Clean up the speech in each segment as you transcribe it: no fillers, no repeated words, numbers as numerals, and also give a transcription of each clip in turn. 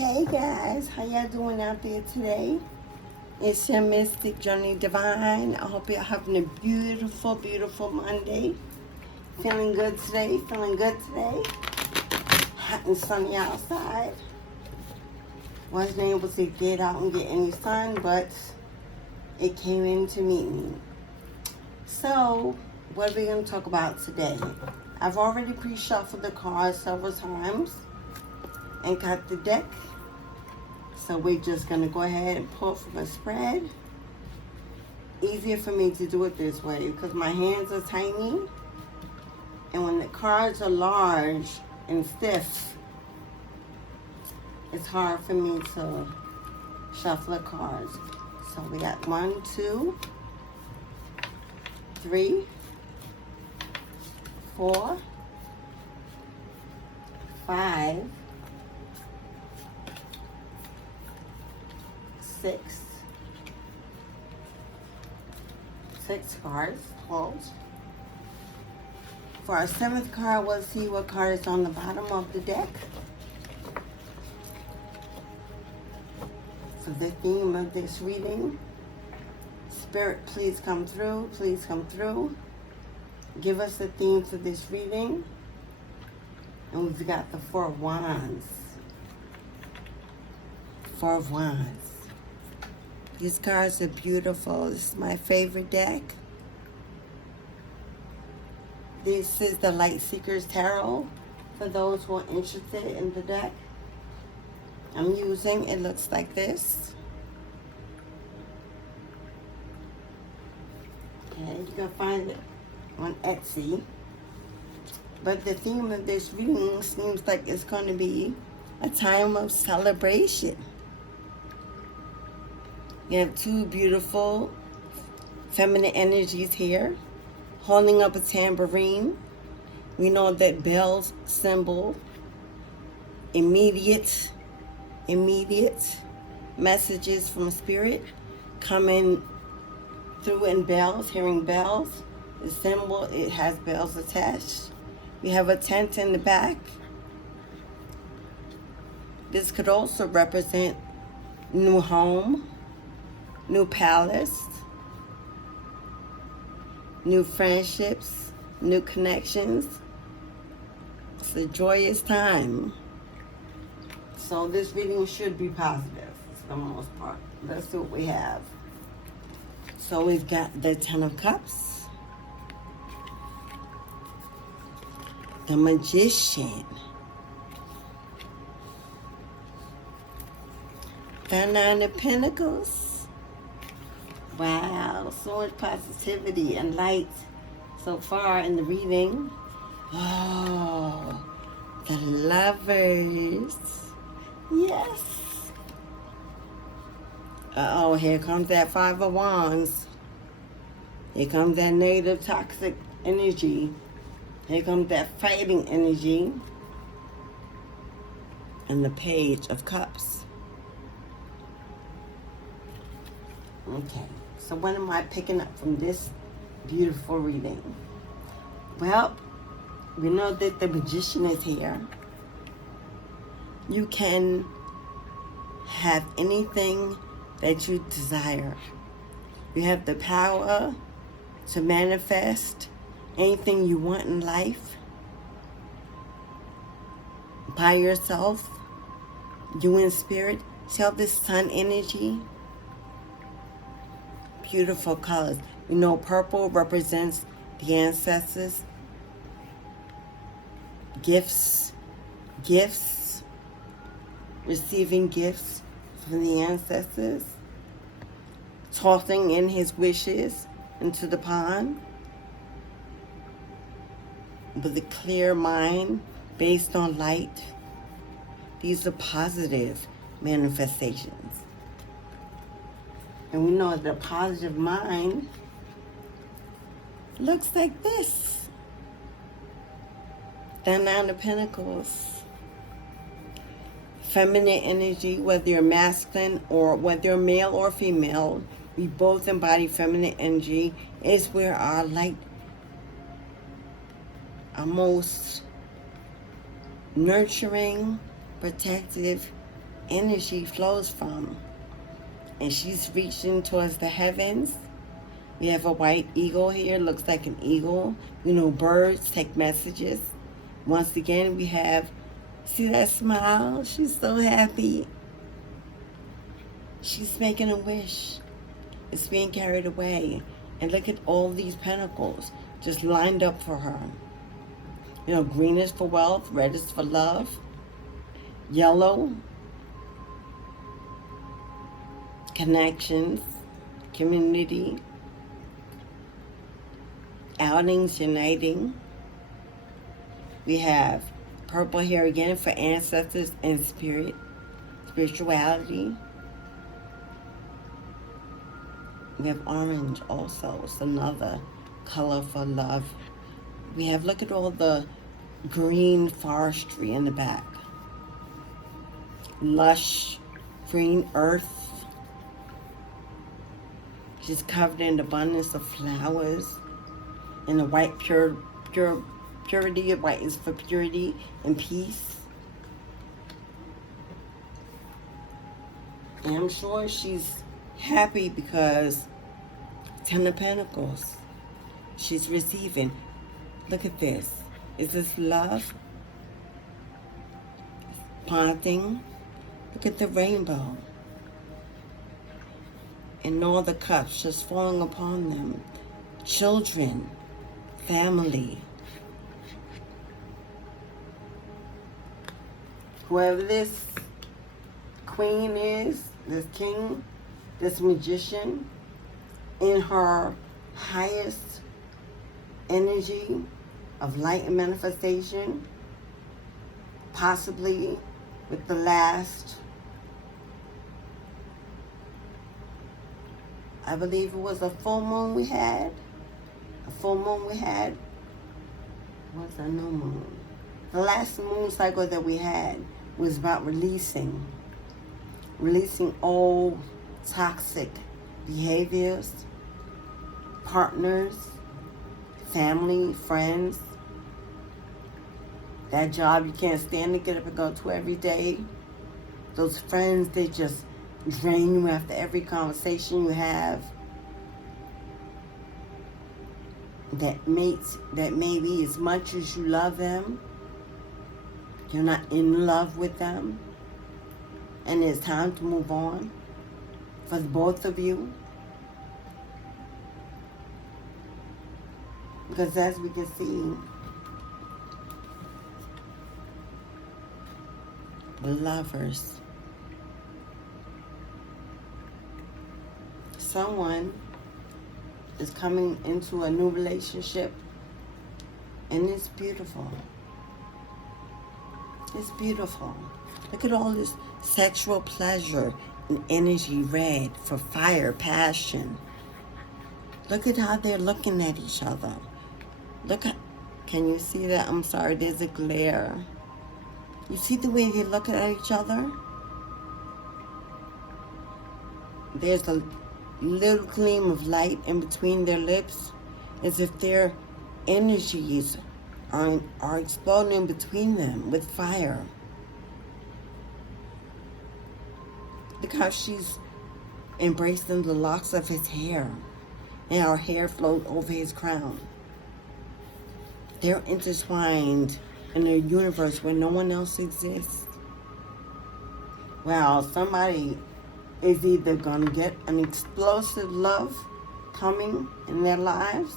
Hey guys, how y'all doing out there today? It's your Mystic Journey Divine. I hope you're having a beautiful, beautiful Monday. Feeling good today, Hot and sunny outside. Wasn't able to get out and get any sun, but it came in to meet me. So, what are we going to talk about today? I've already pre-shuffled the cards several times and cut the deck. So we're just going to go ahead and pull from a spread. Easier for me to do it this way because my hands are tiny. And when the cards are large and stiff, it's hard for me to shuffle the cards. So we got 1, 2, 3, 4, 5, 6 cards pulled. For our 7th card, we'll see what card is on the bottom of the deck. For the theme of this reading, Spirit, please come through, please come through. Give us the theme for this reading. And we've got the 4 of Wands. 4 of Wands. These cards are beautiful. This is my favorite deck. This is the Light Seekers Tarot. For those who are interested in the deck I'm using, it looks like this. Okay, you can find it on Etsy. But the theme of this reading seems like it's going to be a time of celebration. You have 2 beautiful feminine energies here, holding up a tambourine. We know that bells symbol immediate messages from spirit coming through in bells, hearing bells. The symbol, it has bells attached. We have a tent in the back. This could also represent new home, new palace, new friendships, new connections. It's a joyous time. So this reading should be positive for the most part. Let's see what we have. So we've got the 10 of Cups, the Magician, the 9 of Pentacles. Wow, so much positivity and light so far in the reading. Oh, the Lovers. Yes. Uh-oh, here comes that 5 of Wands. Here comes that negative, toxic energy. Here comes that fighting energy. And the Page of Cups. Okay. So what am I picking up from this beautiful reading? Well, we know that the Magician is here. You can have anything that you desire. You have the power to manifest anything you want in life by yourself. You in spirit. See all this sun energy? Beautiful colors. You know, purple represents the ancestors, gifts, receiving gifts from the ancestors, tossing in his wishes into the pond with a clear mind based on light. These are positive manifestations. And we know the positive mind looks like this. The 9 of Pentacles. Feminine energy, whether you're masculine or whether you're male or female, we both embody feminine energy, is where our light, our most nurturing, protective energy flows from. And she's reaching towards the heavens. We have a white eagle here, looks like an eagle. You know, birds take messages. Once again, we have, see that smile? She's so happy. She's making a wish. It's being carried away. And look at all these pentacles just lined up for her. You know, green is for wealth, red is for love, yellow, connections, community, outings, uniting. We have purple here again for ancestors and spirit, spirituality. We have orange also. It's another color for love. We have, look at all the green forestry in the back. Lush green earth. She's covered in abundance of flowers. And the white purity. White is for purity and peace. And I'm sure she's happy because Ten of Pentacles. She's receiving. Look at this. Is this love? Planting. Look at the rainbow. And all the cups just falling upon them. Children. Family. Whoever this queen is, this king, this magician, in her highest energy of light and manifestation, possibly with the last, I believe it was a full moon we had. Was a new moon. The last moon cycle that we had was about releasing old toxic behaviors, partners, family, friends, that job you can't stand to get up and go to every day, those friends they just drain you after every conversation you have, that maybe as much as you love them, you're not in love with them, and it's time to move on for the both of you. Because as we can see, the lovers, someone is coming into a new relationship, and it's beautiful. It's beautiful. Look at all this sexual pleasure and energy, red for fire, passion. Look at how they're looking at each other. Look at, can you see that? I'm sorry, there's a glare. You see the way they're looking at each other? There's a little gleam of light in between their lips, as if their energies are exploding between them with fire. Look how she's embracing the locks of his hair, and her hair flows over his crown. They're intertwined in a universe where no one else exists. Well, somebody is either going to get an explosive love coming in their lives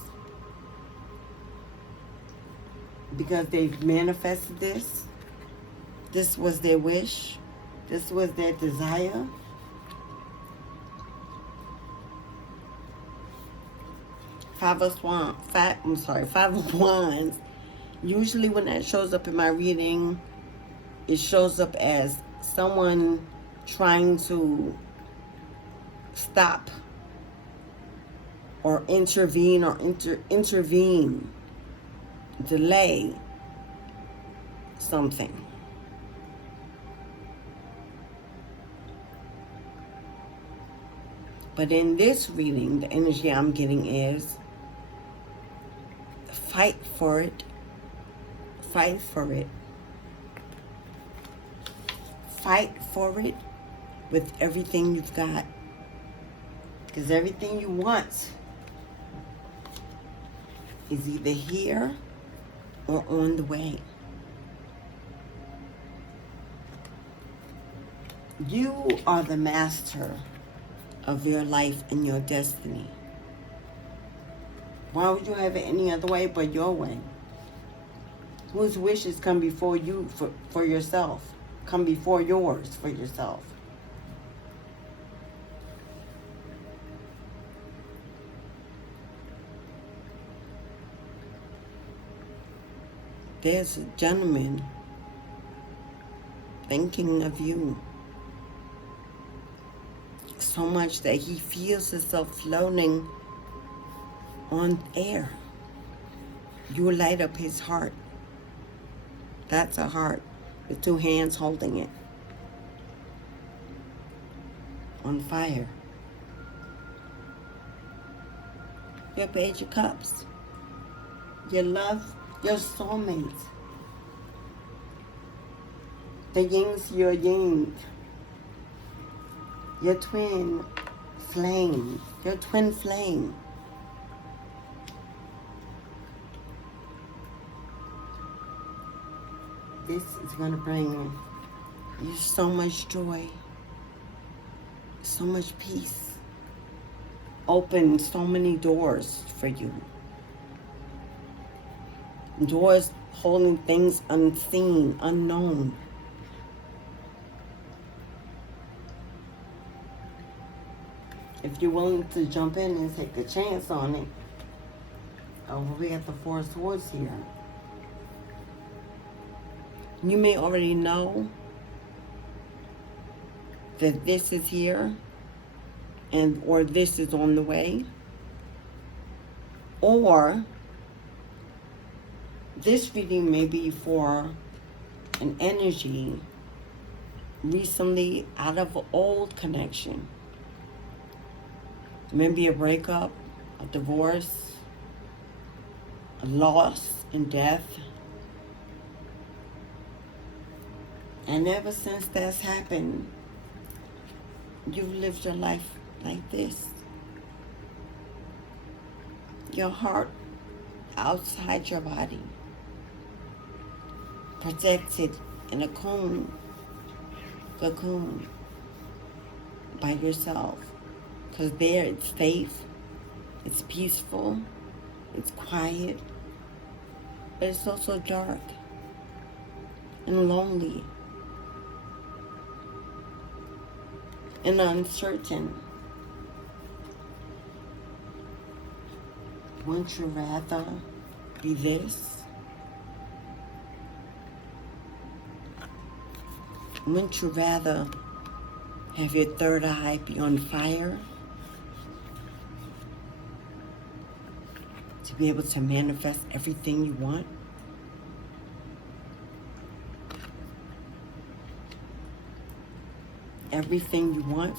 because they've manifested this. This was their wish. This was their desire. Five of Wands. Usually when that shows up in my reading, it shows up as someone trying to stop or intervene or intervene, delay something. But in this reading, the energy I'm getting is fight for it. Fight for it. fight for it with everything you've got. Because everything you want is either here or on the way. You are the master of your life and your destiny. Why would you have it any other way but your way? Whose wishes come before you for yourself? Come before yours for yourself. There's a gentleman thinking of you so much that he feels himself floating on air. You will light up his heart. That's a heart with two hands holding it on fire. Your Page of Cups. Your love, your soulmate. The ying's your yin. Your twin flame. Your twin flame. This is going to bring you so much joy, so much peace. Open so many doors for you. Doors holding things unseen, unknown. If you're willing to jump in and take a chance on it, we got the Four of Swords here. You may already know that this is here or this is on the way. Or this reading may be for an energy recently out of an old connection. Maybe a breakup, a divorce, a loss and death. And ever since that's happened, you've lived your life like this. Your heart outside your body, protected in a cocoon by yourself. Because there it's safe, it's peaceful, it's quiet, but it's also dark and lonely and uncertain. Wouldn't you rather be this? Wouldn't you rather have your third eye be on fire? To be able to manifest everything you want? Everything you want?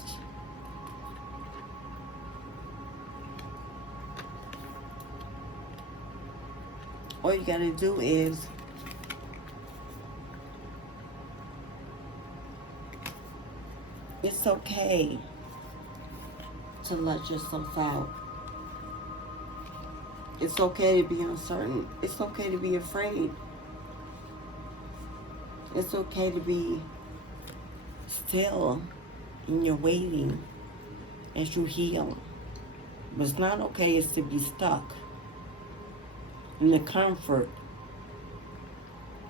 All you gotta do is it's okay to let yourself out. It's okay to be uncertain. It's okay to be afraid. It's okay to be still in your waiting as you heal. What's not okay is to be stuck in the comfort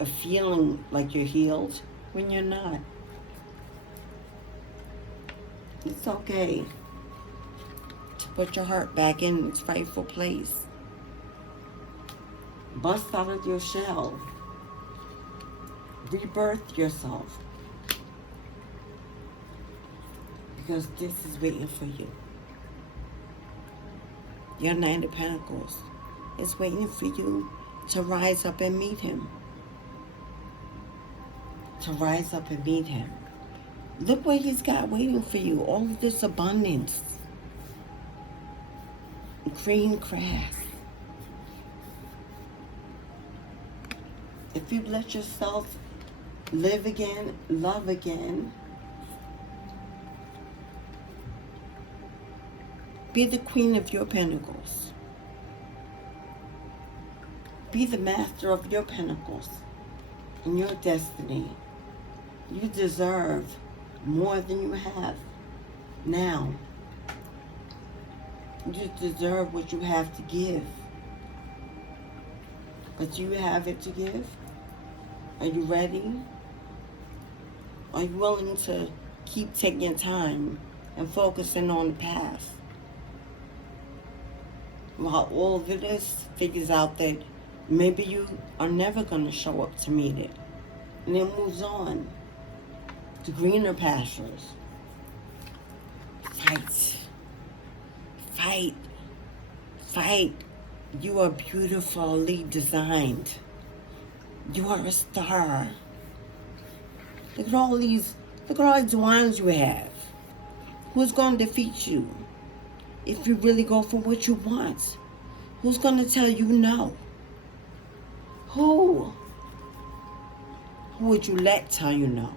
of feeling like you're healed when you're not. It's okay to put your heart back in its rightful place. Bust out of your shell. Rebirth yourself. Because this is waiting for you. Your Nine of Pentacles is waiting for you to rise up and meet him. To rise up and meet him. Look what he's got waiting for you. All of this abundance. Green grass. If you let yourself live again, love again. Be the queen of your pentacles. Be the master of your pentacles and your destiny. You deserve more than you have now. You deserve what you have to give. But you have it to give? Are you ready? Are you willing to keep taking time and focusing on the past? While all of this figures out that maybe you are never going to show up to meet it. And it moves on to greener pastures. Fight. Fight. Fight. You are beautifully designed. You are a star. Look at all these wands you have. Who's going to defeat you? If you really go for what you want, who's going to tell you no? Who? Who would you let tell you no?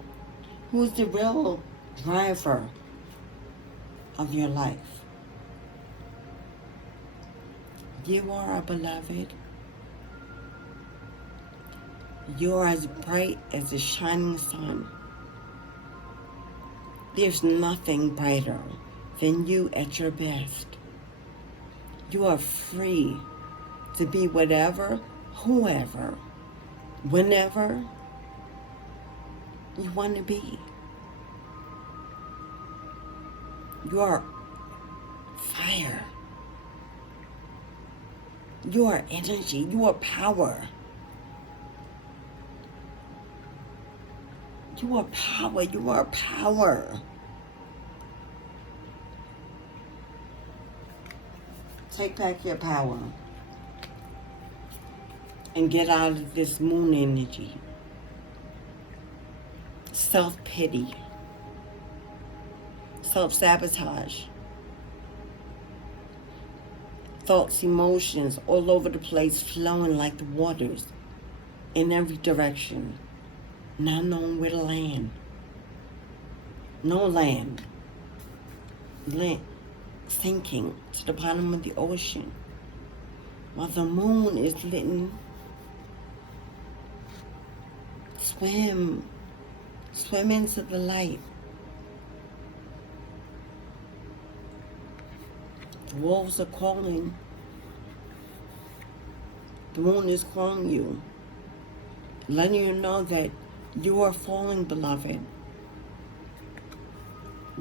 Who's the real driver of your life? You are a beloved. You are as bright as the shining sun. There's nothing brighter than you at your best. You are free to be whatever, whoever, whenever you want to be. You are fire. You are energy. You are power. You are power. You are power. Take back your power and get out of this moon energy. Self-pity. Self-sabotage. Thoughts, emotions all over the place, flowing like the waters in every direction. Not knowing where to land. No land. Land sinking to the bottom of the ocean while the moon is lit. Swim. Swim into the light. The wolves are calling. The moon is calling you, letting you know that you are falling, beloved.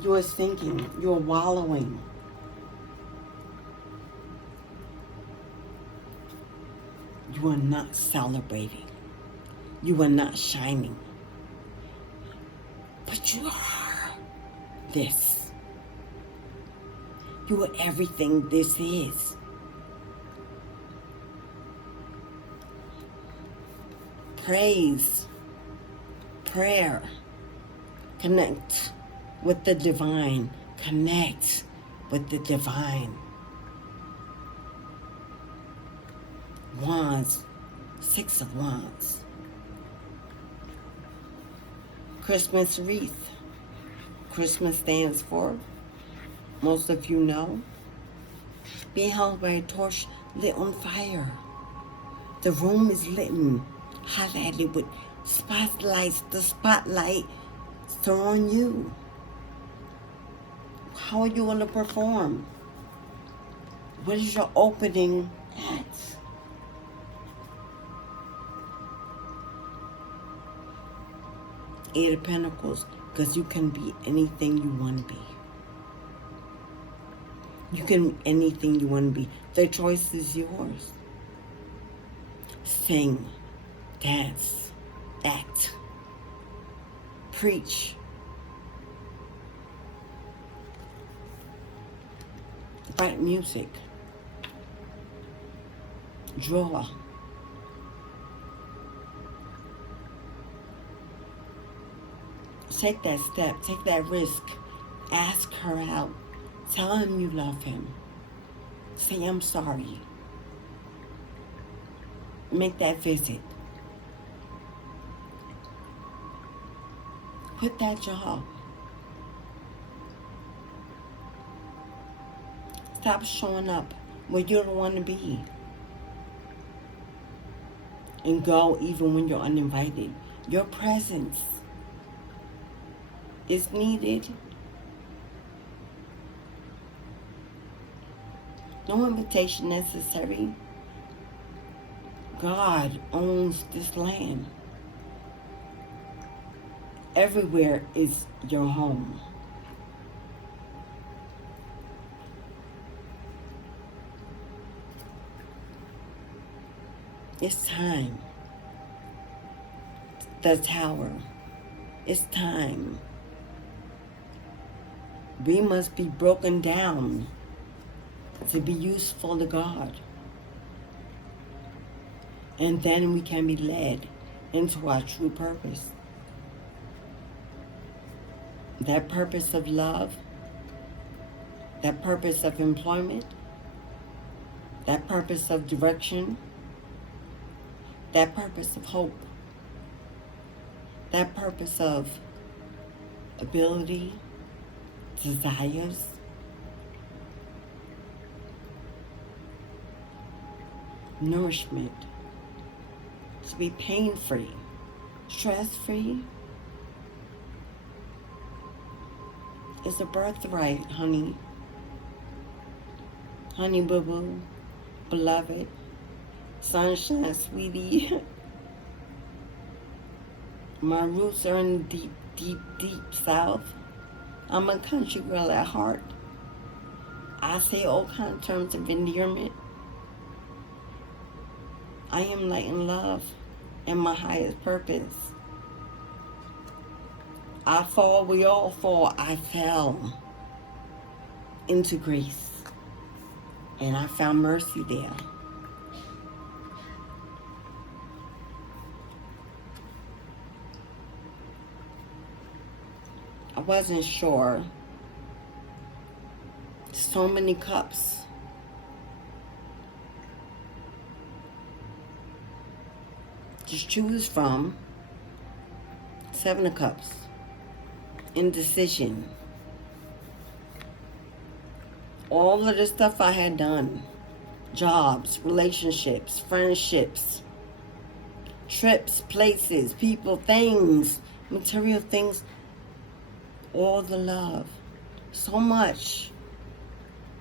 You are sinking. You are wallowing. You are not celebrating. You are not shining. But you are this. You are everything this is. Praise, prayer, connect with the divine. Connect with the divine. Wands, 6 of Wands. Christmas wreath. Christmas stands for, most of you know, being held by a torch lit on fire. The room is lit and highlighted with spotlights. The spotlight is on you. How are you going to perform? What is your opening act? Eight of Pentacles, because you can be anything you want to be. You can be anything you want to be. The choice is yours. Sing, dance, act, preach. Write music. Draw. Take that step. Take that risk. Ask her out. Tell him you love him. Say, I'm sorry. Make that visit. Quit that job. Stop showing up where you don't want to be. And go even when you're uninvited. Your presence is needed. No invitation necessary. God owns this land. Everywhere is your home. It's time. The tower. It's time. We must be broken down to be useful to God. And then we can be led into our true purpose. That purpose of love, that purpose of employment, that purpose of direction, that purpose of hope, that purpose of ability, desires, nourishment, to be pain-free, stress-free, is a birthright, honey. Honey boo-boo, beloved, sunshine, sweetie. My roots are in the deep, deep, deep South. I'm a country girl at heart. I say all kinds of terms of endearment. I am light and love and my highest purpose. I fall, we all fall. I fell into grace. And I found mercy there. I wasn't sure. So many cups. Just choose from. 7 of Cups. Indecision. All of the stuff I had done. Jobs, relationships, friendships, trips, places, people, things, material things. All the love. So much.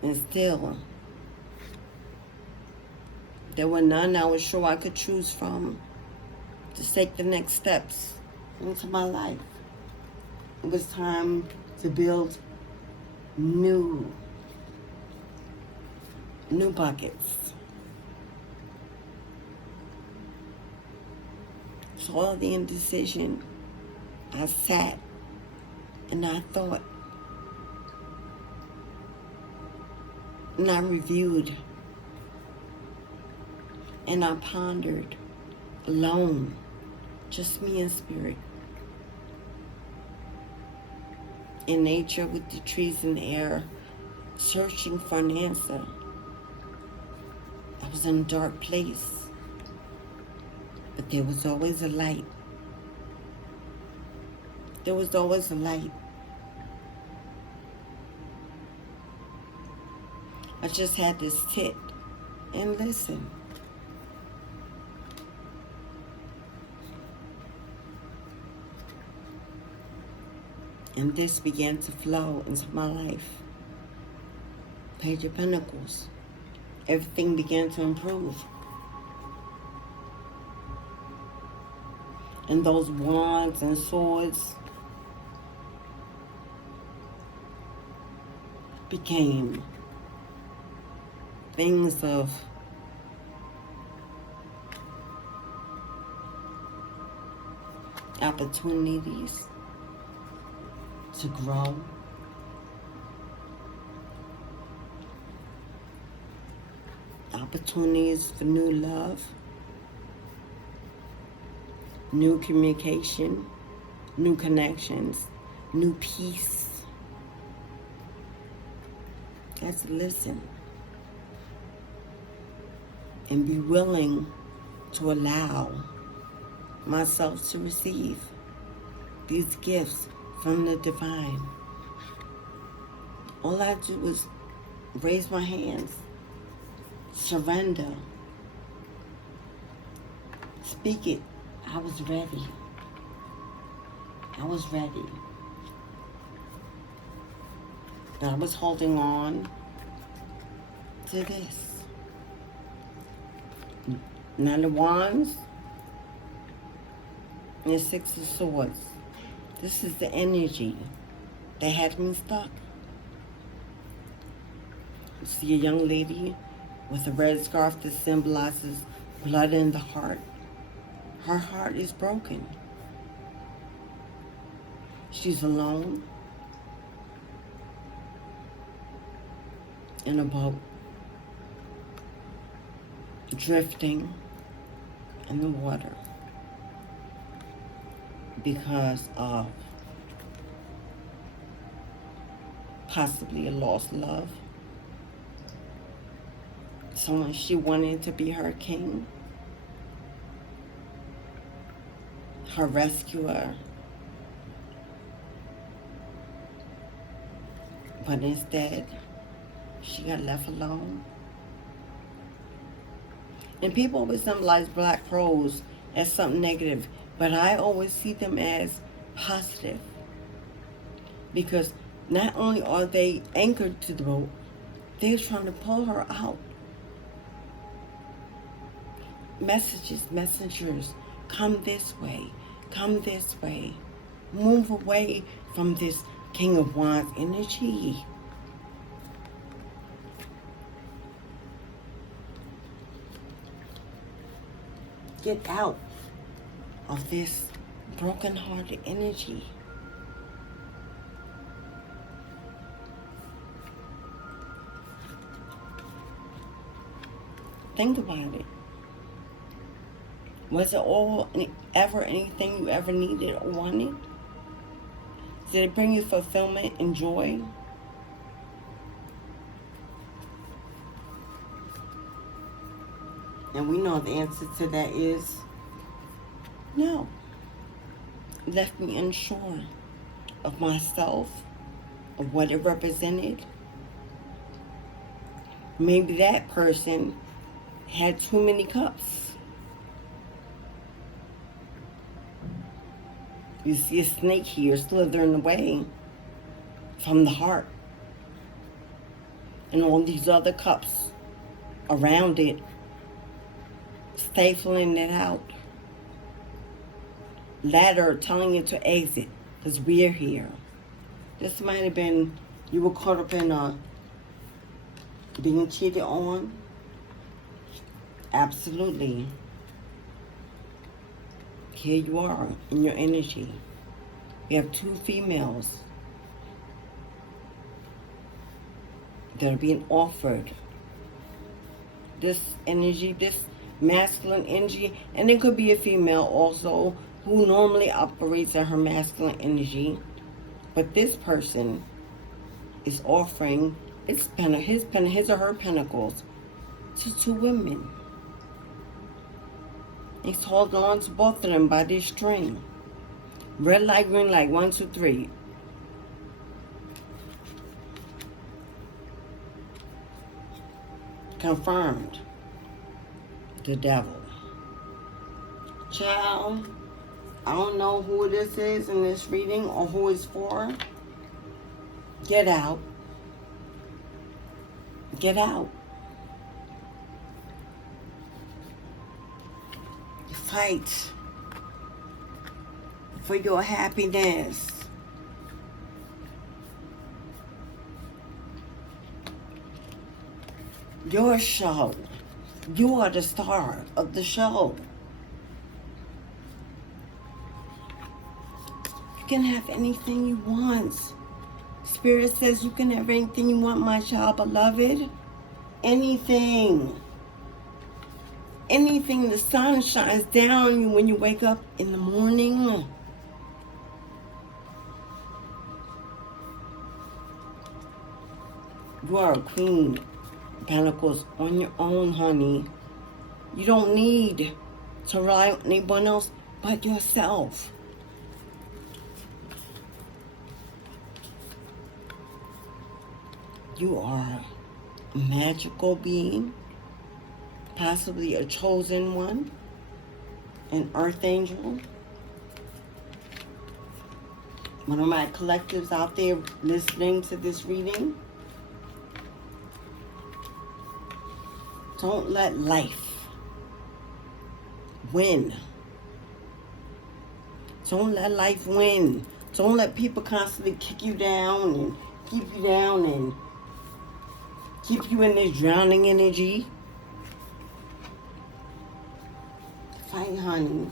And still, there were none I was sure I could choose from to take the next steps into my life. It was time to build new buckets. So all the indecision, I sat and I thought, and I reviewed, and I pondered alone, just me and spirit. In nature, with the trees in the air, searching for an answer. I was in a dark place, but there was always a light. There was always a light. I just had to sit and listen. And this began to flow into my life. Page of Pentacles. Everything began to improve. And those wands and swords became things of opportunities to grow, opportunities for new love, new communication, new connections, new peace. Let's listen and be willing to allow myself to receive. these gifts from the divine. All I do is raise my hands, surrender, speak it. I was ready. I was ready. But I was holding on to this. Nine of Wands and Six of Swords. This is the energy that had me stuck. You see a young lady with a red scarf that symbolizes blood in the heart. Her heart is broken. She's alone in a boat, drifting in the water because of possibly a lost love. Someone she wanted to be her king, her rescuer. But instead, she got left alone. And people always symbolize black crows as something negative, but I always see them as positive. Because not only are they anchored to the boat, they're trying to pull her out. Messengers, come this way, come this way. Move away from this King of Wands energy. Get out of this broken-hearted energy. Think about it. Was it all ever anything you ever needed or wanted? Did it bring you fulfillment and joy? And we know the answer to that is no. It left me unsure of myself, of what it represented. Maybe that person had too many cups. You see a snake here slithering away from the heart. And all these other cups around it, stifling it out. Ladder telling it to exit, because we're here. This might have been, you were caught up in being cheated on. Absolutely. Here you are in your energy. You have two females that are being offered this energy, this masculine energy, and it could be a female also who normally operates in her masculine energy, but this person is offering his or her pentacles to two women. He's holding on to both of them by this string. Red light, green light, 1, 2, 3. Confirmed. The devil. Child, I don't know who this is in this reading or who it's for. Get out. Get out. Fight for your happiness. Your show. You are the star of the show. You can have anything you want. Spirit says you can have anything you want, my child beloved. Anything. Anything. The sun shines down on you when you wake up in the morning. You are a queen of pentacles on your own, honey. You don't need to rely on anyone else but yourself. You are a magical being, possibly a chosen one, an earth angel. One of my collectives out there listening to this reading. Don't let life win. Don't let life win. Don't let people constantly kick you down and keep you down and keep you in this drowning energy. Fight, honey.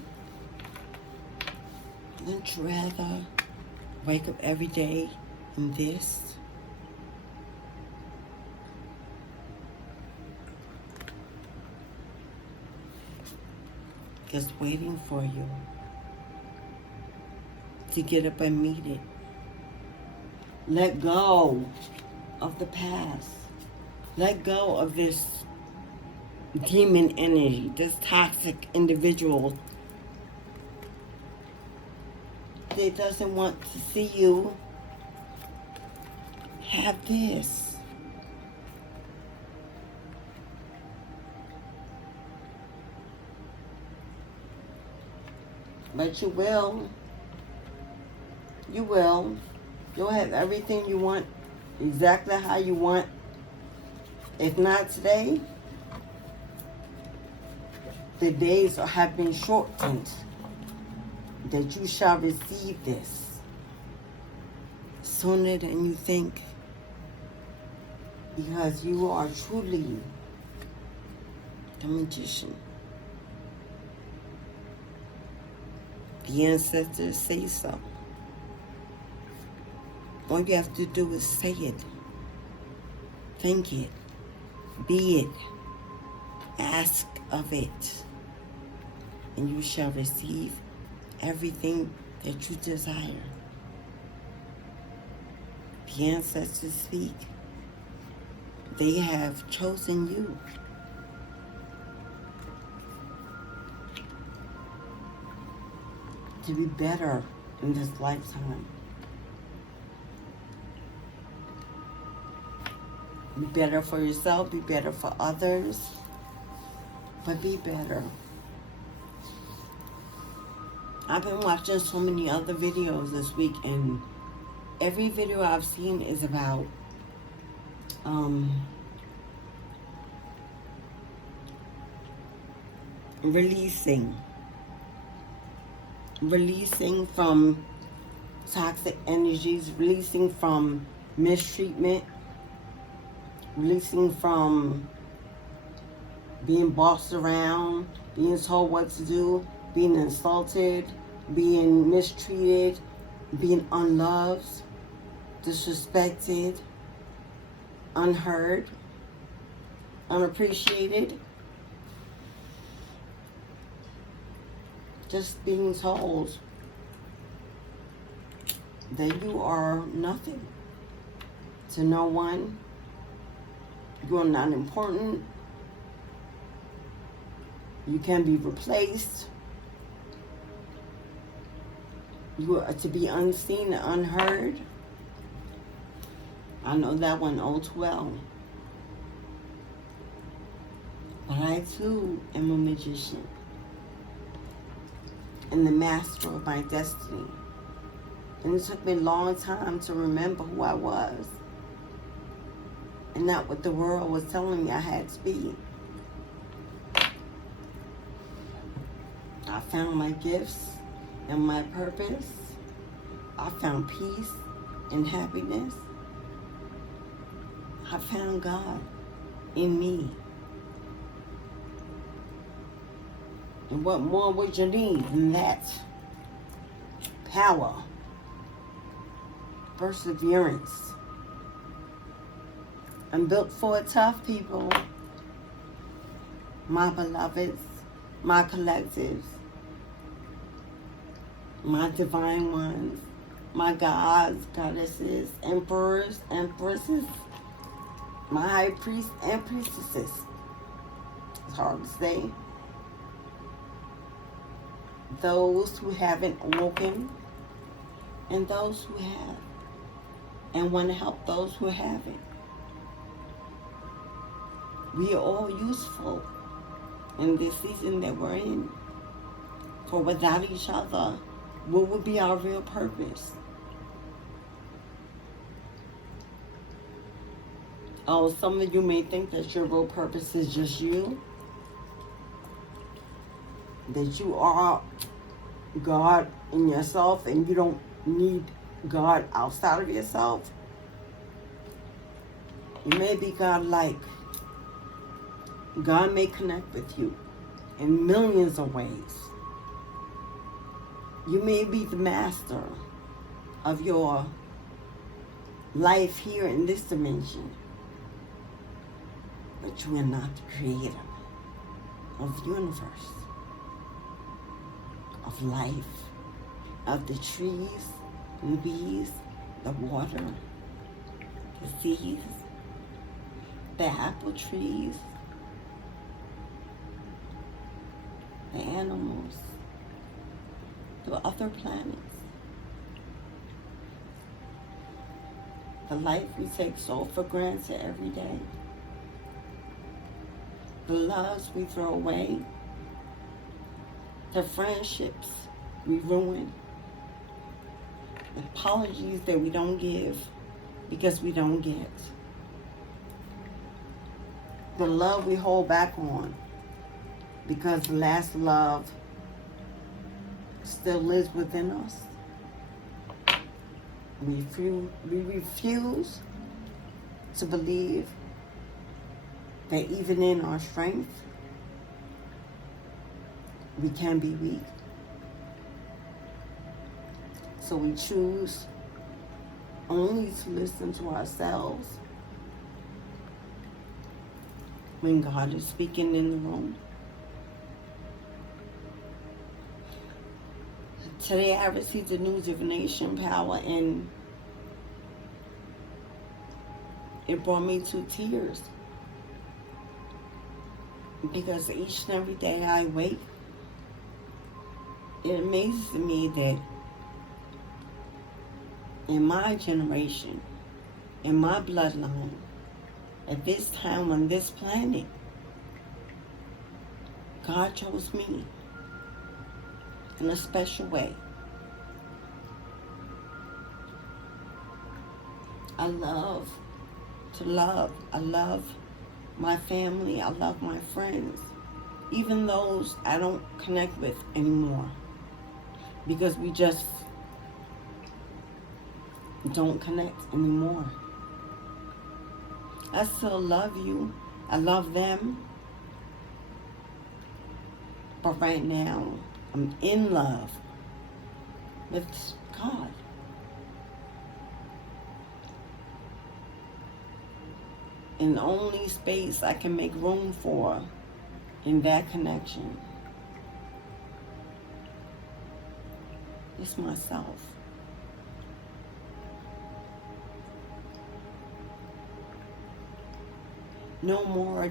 Wouldn't you rather wake up every day in this? Just waiting for you to get up and meet it. Let go of the past. Let go of this demon energy, this toxic individual that doesn't want to see you have this. But you will. You will. You'll have everything you want, exactly how you want. If not today, the days have been shortened that you shall receive this sooner than you think, because you are truly the magician. The ancestors say so. All you have to do is say it, think it, be it, ask of it, and you shall receive everything that you desire. The ancestors speak. They have chosen you. To be better in this lifetime. Be better for yourself, be better for others, but be better. I've been watching so many other videos this week, and every video I've seen is about releasing from toxic energies, releasing from mistreatment, releasing from being bossed around, being told what to do, being insulted, being mistreated, being unloved, disrespected, unheard, unappreciated. Just being told that you are nothing to no one. You are not important. You can be replaced. You are to be unseen and unheard. I know that one all too well. But I too am a magician and the master of my destiny. And it took me a long time to remember who I was and not what the world was telling me I had to be. I found my gifts and my purpose. I found peace and happiness. I found God in me. And what more would you need than that? Power, perseverance. I'm built for it, tough people. My beloveds, my collectives, my divine ones, my gods, goddesses, emperors, empresses, my high priests and priestesses. It's hard to say. Those who haven't awoken and those who have, and want to help those who haven't. We are all useful in this season that we're in. For without each other, what would be our real purpose? Oh, some of you may think that your real purpose is just you. That you are God in yourself and you don't need God outside of yourself. You may be God-like. God may connect with you in millions of ways. You may be the master of your life here in this dimension, but you are not the creator of the universe, of life, of the trees and bees, the water, the seas, the apple trees, the animals, the other planets. The life we take so for granted every day. The loves we throw away. The friendships we ruin. The apologies that we don't give because we don't get. The love we hold back on because the last love still lives within us. We refuse to believe that even in our strength, we can be weak. So we choose only to listen to ourselves when God is speaking in the room. Today I received a new divination power and it brought me to tears. Because each and every day I wake, it amazes me that in my generation, in my bloodline, at this time on this planet, God chose me in a special way. I love to love. I love my family. I love my friends. Even those I don't connect with anymore. Because we just don't connect anymore. I still love you. I love them. But right now, I'm in love with God. And the only space I can make room for in that connection is myself. No more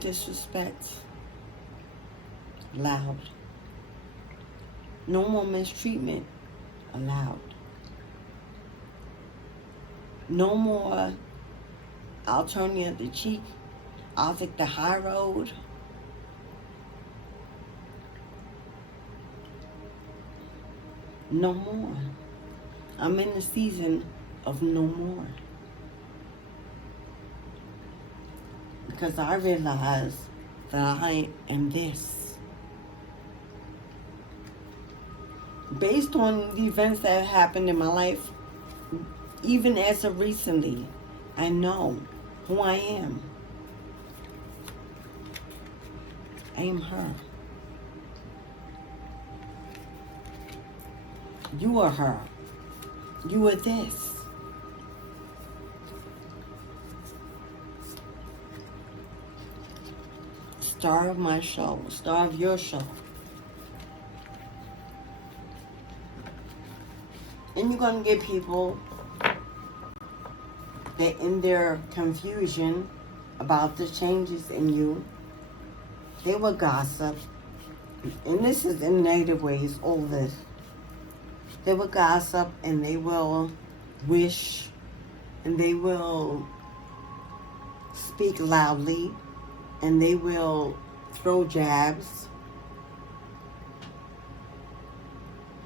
disrespect allowed. No more mistreatment allowed. No more, I'll turn the other cheek. I'll take the high road. No more. I'm in a season of no more. Because I realize that I am this. Based on the events that have happened in my life, even as of recently, I know who I am. I am her. You are her. You are this. Star of my show. Star of your show. And you're going to get people that in their confusion about the changes in you, they will gossip. And this is in negative ways, all this. They will gossip and they will wish and they will speak loudly, and they will throw jabs,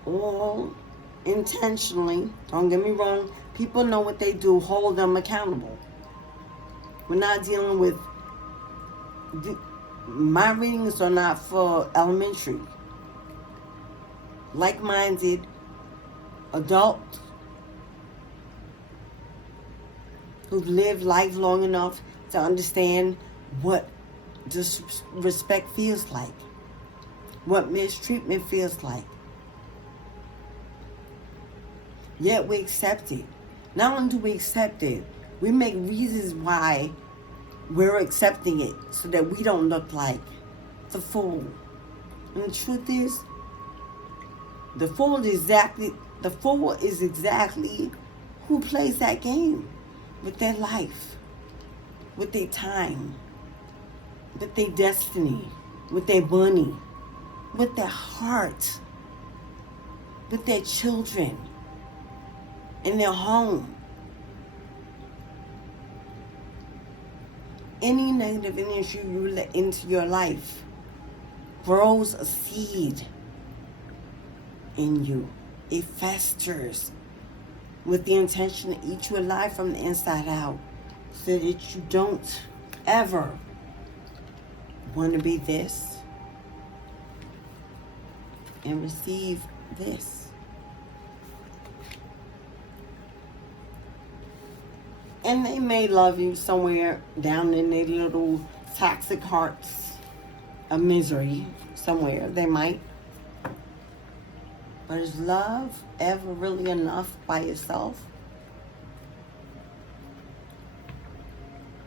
all intentionally. Don't get me wrong. People know what they do. Hold them accountable. We're not dealing with... My readings are not for elementary. Like-minded adults who've lived life long enough to understand what disrespect feels like, what mistreatment feels like. Yet we accept it. Not only do we accept it, we make reasons why we're accepting it so that we don't look like the fool. And the truth is, the fool is exactly who plays that game with their life, with their time, with their destiny, with their money, with their heart, with their children, in their home. Any negative energy you let into your life grows a seed in you. It festers with the intention to eat you alive from the inside out, so that you don't ever want to be this and receive this. And they may love you somewhere down in their little toxic hearts of misery somewhere. They might. But is love ever really enough by itself?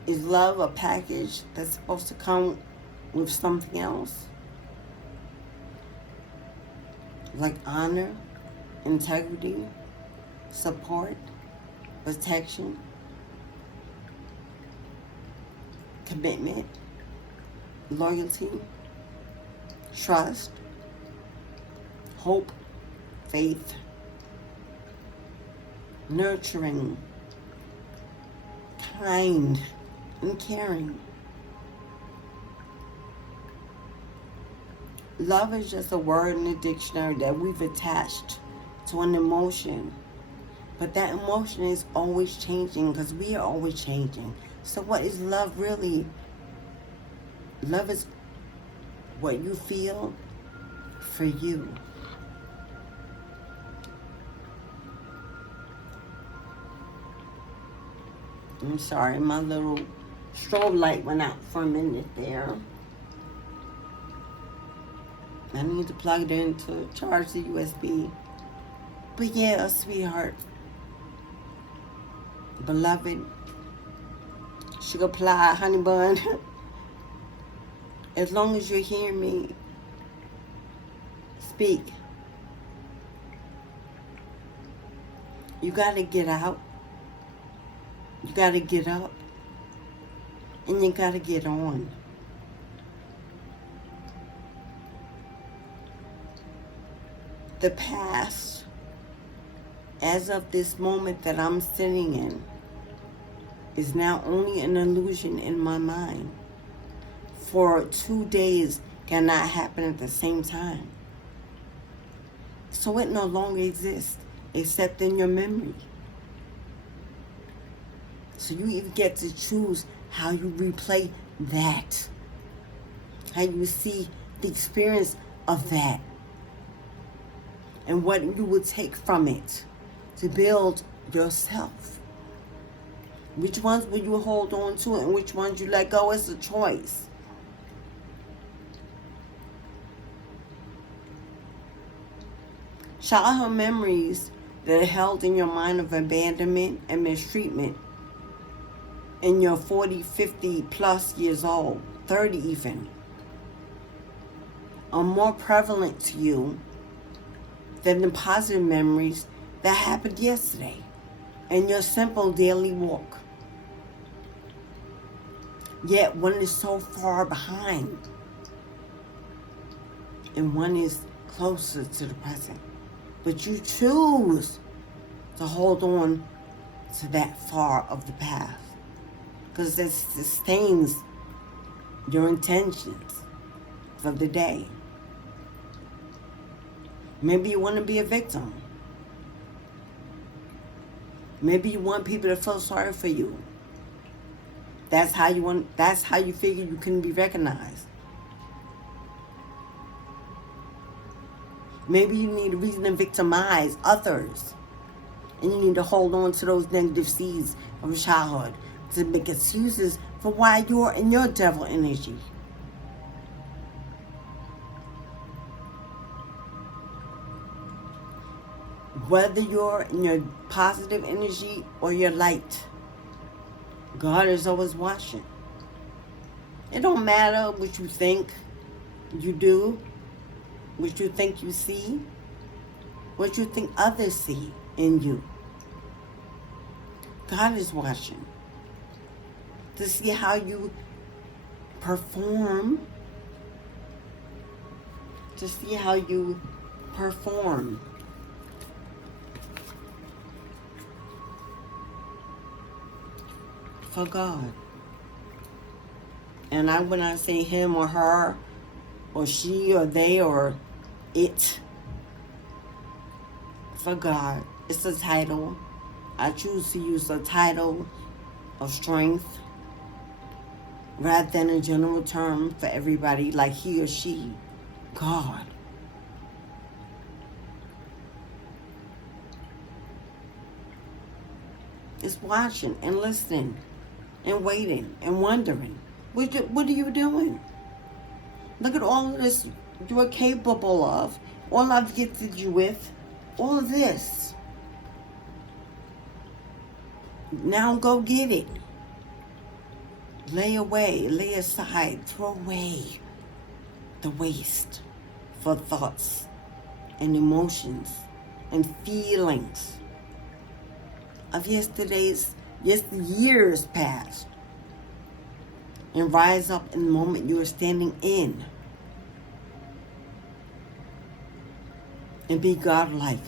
Is love a package that's supposed to come with something else? Like honor, integrity, support, protection, commitment, loyalty, trust, hope, faith, nurturing, kind, and caring. Love is just a word in the dictionary that we've attached to an emotion. But that emotion is always changing, because we are always changing. So what is love really? Love is what you feel for you. I'm sorry, my little strobe light went out for a minute there. I need to plug it in to charge the USB. But yeah, sweetheart, beloved, sugar pie, honey bun, as long as you hear me speak, you got to get out, you got to get up, and you got to get on. The past, as of this moment that I'm sitting in, is now only an illusion in my mind. For 2 days cannot happen at the same time. So it no longer exists except in your memory. So you even get to choose how you replay that, how you see the experience of that, and what you would take from it to build yourself. Which ones will you hold on to and which ones you let go? It's a choice. Childhood memories that are held in your mind of abandonment and mistreatment in your 40, 50 plus years old, 30 even, are more prevalent to you than the positive memories that happened yesterday in your simple daily walk. Yet one is so far behind and one is closer to the present. But you choose to hold on to that far of the past. because it sustains your intentions for the day. Maybe you want to be a victim. Maybe you want people to feel sorry for you. That's how you figure you can be recognized. Maybe you need a reason to victimize others. And you need to hold on to those negative seeds of childhood to make excuses for why you're in your devil energy. Whether you're in your positive energy or your light, God is always watching. It don't matter what you think you do, what you think you see, what you think others see in you. God is watching to see how you perform, for God. And when I say him or her or she or they or it, for God, it's a title. I choose to use a title of strength rather than a general term for everybody like he or she. God. Is watching and listening and waiting and wondering. What are you doing? Look at all of this you are capable of. All I've gifted you with. All of this. Now go get it. Lay away, lay aside, throw away the waste for thoughts and emotions and feelings of years past, and rise up in the moment you are standing in and be godlike.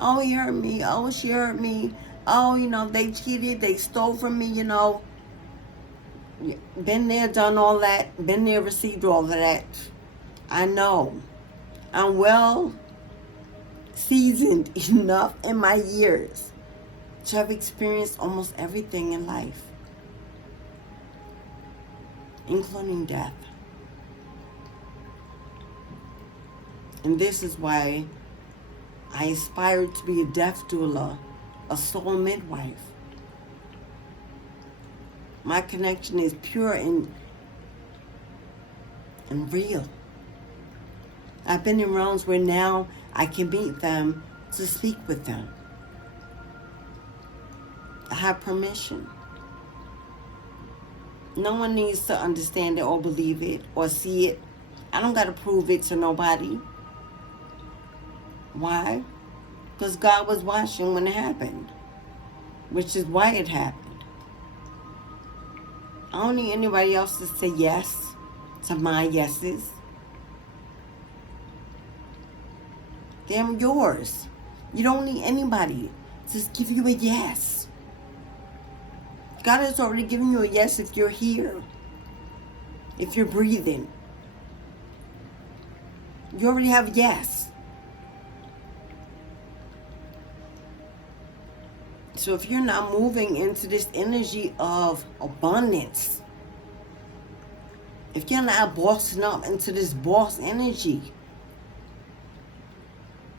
Oh, he hurt me. Oh, she hurt me. Oh, they cheated. They stole from me, Been there, done all that. Been there, received all of that. I know. I'm well seasoned enough in my years to have experienced almost everything in life, including death. And this is why I aspire to be a death doula, a soul midwife. My connection is pure and real. I've been in realms where now I can meet them to speak with them. I have permission. No one needs to understand it or believe it or see it. I don't got to prove it to nobody. Why? Because God was watching when it happened, which is why it happened. I don't need anybody else to say yes to my yeses. They're yours. You don't need anybody to give you a yes. God has already given you a yes if you're here, if you're breathing. You already have a yes. So if you're not moving into this energy of abundance, if you're not bossing up into this boss energy,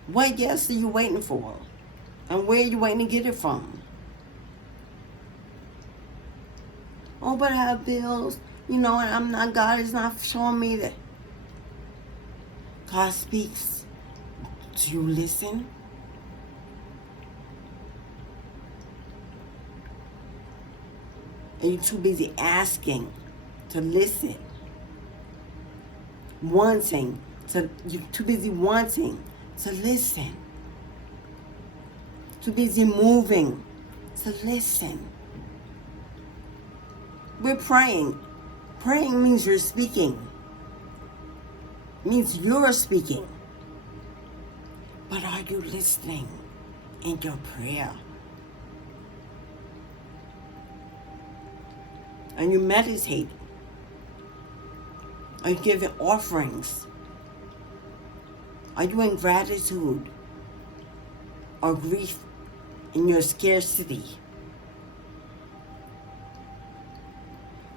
what yes are you waiting for? And where are you waiting to get it from? Oh, but I have bills, and I'm not, God is not showing me that. God speaks. Do you listen? Are you too busy asking to listen? You're too busy wanting to listen. Too busy moving to listen. We're praying. Praying means you're speaking. Means you're speaking. But are you listening in your prayer? Are you meditating? Are you giving offerings? Are you in gratitude or grief in your scarcity?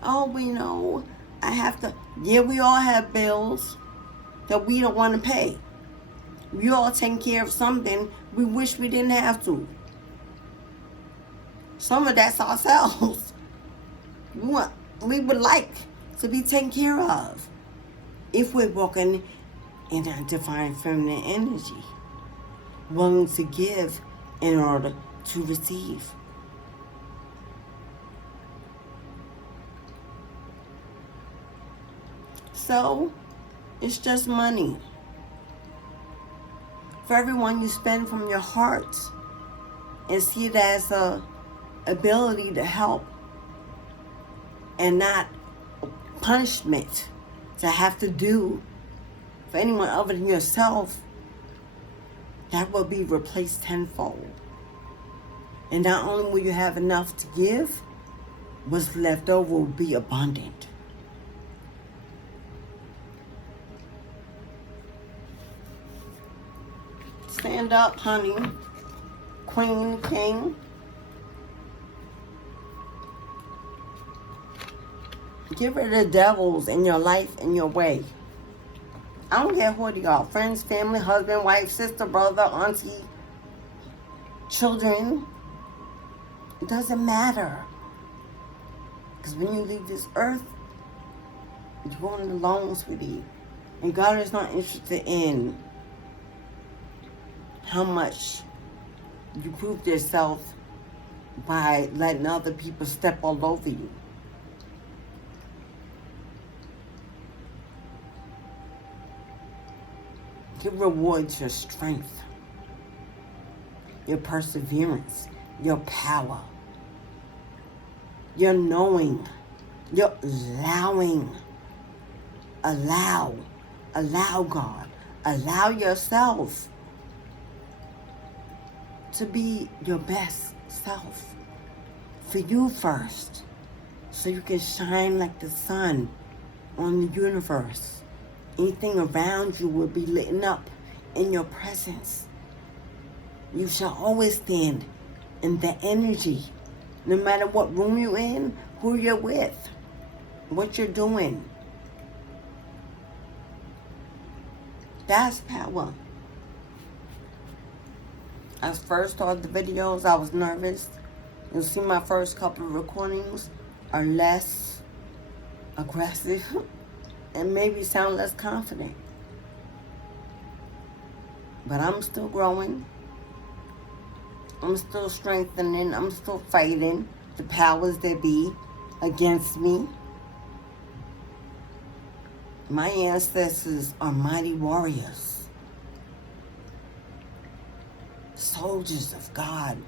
Oh, we know yeah, we all have bills that we don't want to pay. We all take care of something we wish we didn't have to. Some of that's ourselves. We would like to be taken care of if we're walking in our divine feminine energy, willing to give in order to receive. So, it's just money. For everyone you spend from your heart and see it as a ability to help and not punishment to have to do for anyone other than yourself, that will be replaced tenfold. And not only will you have enough to give, what's left over will be abundant. Stand up, honey. Queen, king. Get rid of the devils in your life and your way. I don't care who they are. Friends, family, husband, wife, sister, brother, auntie, children. It doesn't matter. Because when you leave this earth, you're going alone, sweetie. And God is not interested in how much you prove yourself by letting other people step all over you. He rewards your strength, your perseverance, your power, your knowing, your allowing. Allow God, allow yourself to be your best self for you first, so you can shine like the sun on the universe. Anything around you will be lit up in your presence. You shall always stand in the energy, no matter what room you're in, who you're with, what you're doing. That's power. I first started the videos, I was nervous. You'll see my first couple of recordings are less aggressive and maybe sound less confident. But I'm still growing. I'm still strengthening. I'm still fighting the powers that be against me. My ancestors are mighty warriors, soldiers of God.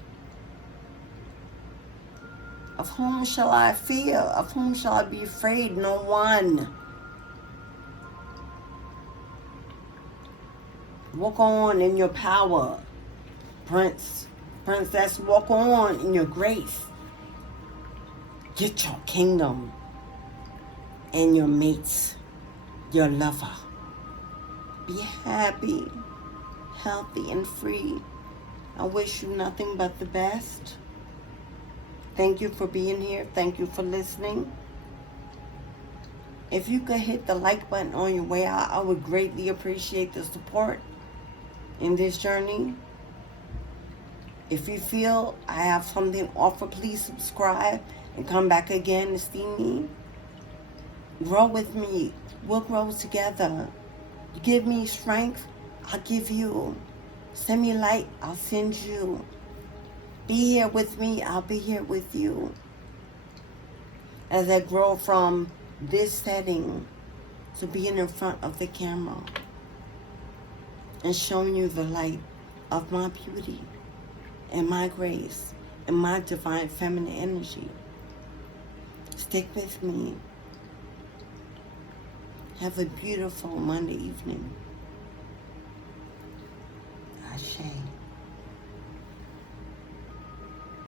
Of whom shall I fear? Of whom shall I be afraid? No one. Walk on in your power, princess, walk on in your grace. Get your kingdom and your mates, your lover. Be happy, healthy, and free. I wish you nothing but the best. Thank you for being here. Thank you for listening. If you could hit the like button on your way out, I would greatly appreciate the support in this journey. If you feel I have something to offer, please subscribe and come back again to see me. Grow with me. We'll grow together. You give me strength, I'll give you. Send me light, I'll send you. Be here with me, I'll be here with you. As I grow from this setting to being in front of the camera and showing you the light of my beauty and my grace and my divine feminine energy. Stick with me. Have a beautiful Monday evening. Ashe.